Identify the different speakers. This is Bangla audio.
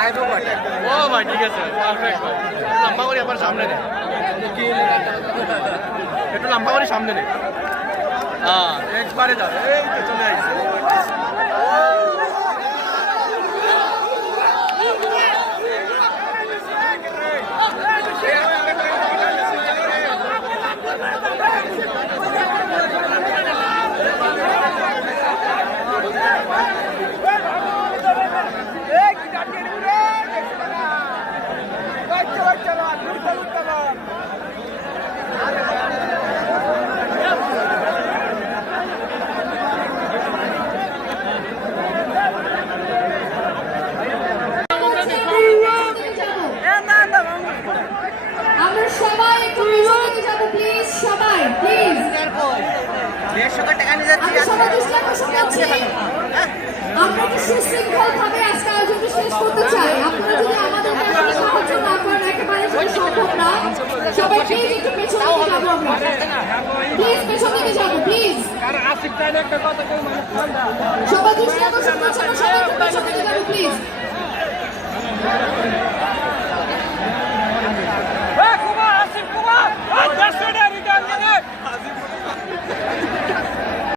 Speaker 1: ও ভাই, ঠিক আছে পারফেক্ট ভাই। লম্বা করে আবার সামনে নে একটু লম্বা করে সামনে নে হ্যাঁ একবারে যাবে এই তো চলে আসছে
Speaker 2: আমরা সবাই একটু পেছনে যাব প্লিজ সবাই প্লিজ আমরা সবাই দৃষ্টি আকর্ষণ করছি আমরা কি সুশৃঙ্খল ভাবে আজকে আয়োজনটা শেষ করতে চাই? আপনারা যদি আমাদের সাহায্য না করেন একেবারে সম্ভব না। সবাই প্লিজ একটু পেছনে দিকে যাব আমরা। প্লিজ পেছন দিকে যাব প্লিজ সবাই দৃষ্টি আকর্ষণ করছে সবাই একটু পেছন দিকে যাব প্লিজ